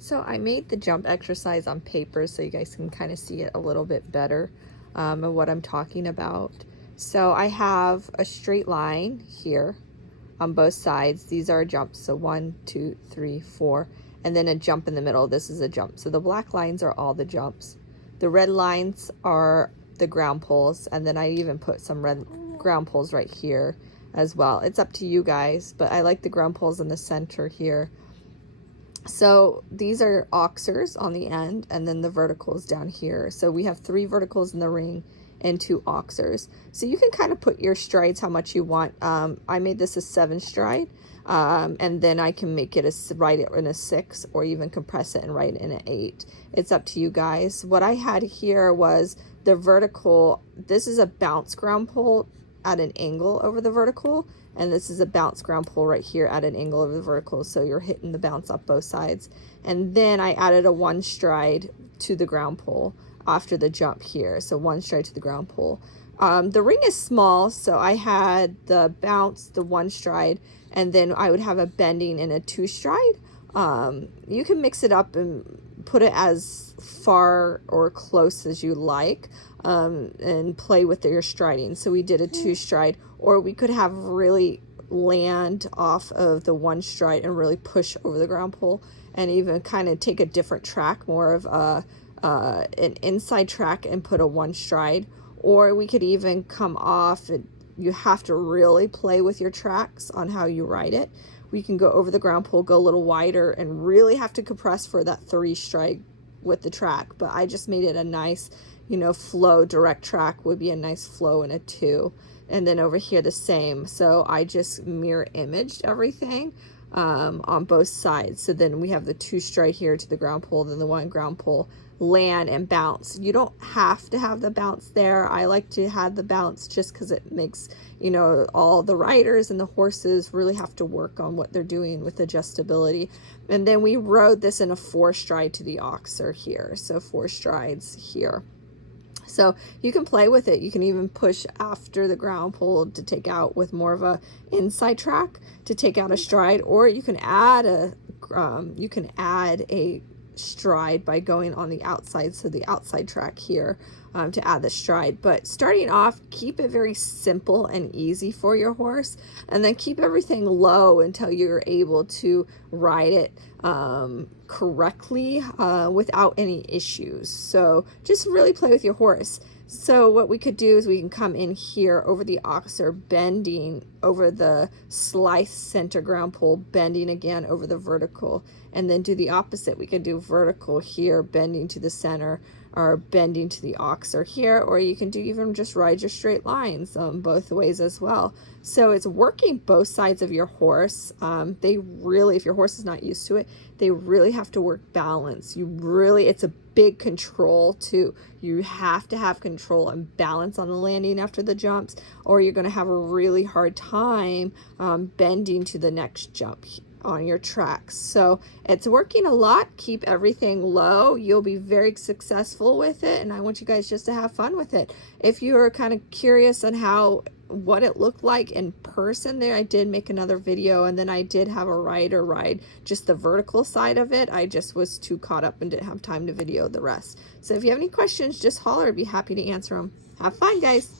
So I made the jump exercise on paper so you guys can kind of see it a little bit better of what I'm talking about. So I have a straight line here on both sides. These are jumps. So 1, 2, 3, 4, and then a jump in the middle. This is a jump. So the black lines are all the jumps. The red lines are the ground poles, and then I even put some red ground poles right here as well. It's up to you guys, but I like the ground poles in the center here. So these are auxers on the end, and then the verticals down here. So we have 3 verticals in the ring and 2 auxers. So you can kind of put your strides how much you want. I made this a 7 stride, and then I can make it write it in a 6, or even compress it and write it in an 8. It's up to you guys. What I had here was the vertical. This is a bounce ground pole at an angle over the vertical, and this is a bounce ground pole right here at an angle over the vertical, so you're hitting the bounce up both sides. And then I added a 1 stride to the ground pole after the jump here, so 1 stride to the ground pole. The ring is small, so I had the bounce, the 1 stride, and then I would have a bending and a 2 stride. You can mix it up and put it as far or close as you like, and play with your striding. So we did a 2 stride, or we could have really land off of the 1 stride and really push over the ground pole, and even kind of take a different track, more of an inside track, and put a 1 stride. Or we could even come off, and you have to really play with your tracks on how you ride it. We can go over the ground pole, go a little wider, and really have to compress for that 3 stride with the track. But I just made it a nice, flow. Direct track would be a nice flow in a 2. And then over here the same. So I just mirror imaged everything on both sides. So then we have the 2 stride here to the ground pole, then the 1 ground pole, land and bounce. You don't have to have the bounce there. I like to have the bounce just because it makes, all the riders and the horses really have to work on what they're doing with adjustability. And then we rode this in a 4 stride to the auxer here. So 4 strides here. So you can play with it. You can even push after the ground pole to take out with more of a inside track to take out a stride, or you can add a stride by going on the outside, so the outside track here, to add the stride. But starting off, keep it very simple and easy for your horse, and then keep everything low until you're able to ride it correctly without any issues. So just really play with your horse. So what we could do is we can come in here over the auxer, bending over the slice center ground pole, bending again over the vertical, and then do the opposite. We could do vertical here, bending to the center, or bending to the auxer here, or you can do even just ride your straight lines both ways as well. So it's working both sides of your horse. They really, if your horse is not used to it, they really have to work balance. It's a big control too. You have to have control and balance on the landing after the jumps, or you're going to have a really hard time bending to the next jump on your tracks. So it's working a lot. Keep everything low. You'll be very successful with it, and I want you guys just to have fun with it. If you're kind of curious on what it looked like in person, there I did make another video, and then I did have a rider ride just the vertical side of it. I just was too caught up and didn't have time to video the rest. So if you have any questions, just holler. I'd be happy to answer them. Have fun, guys.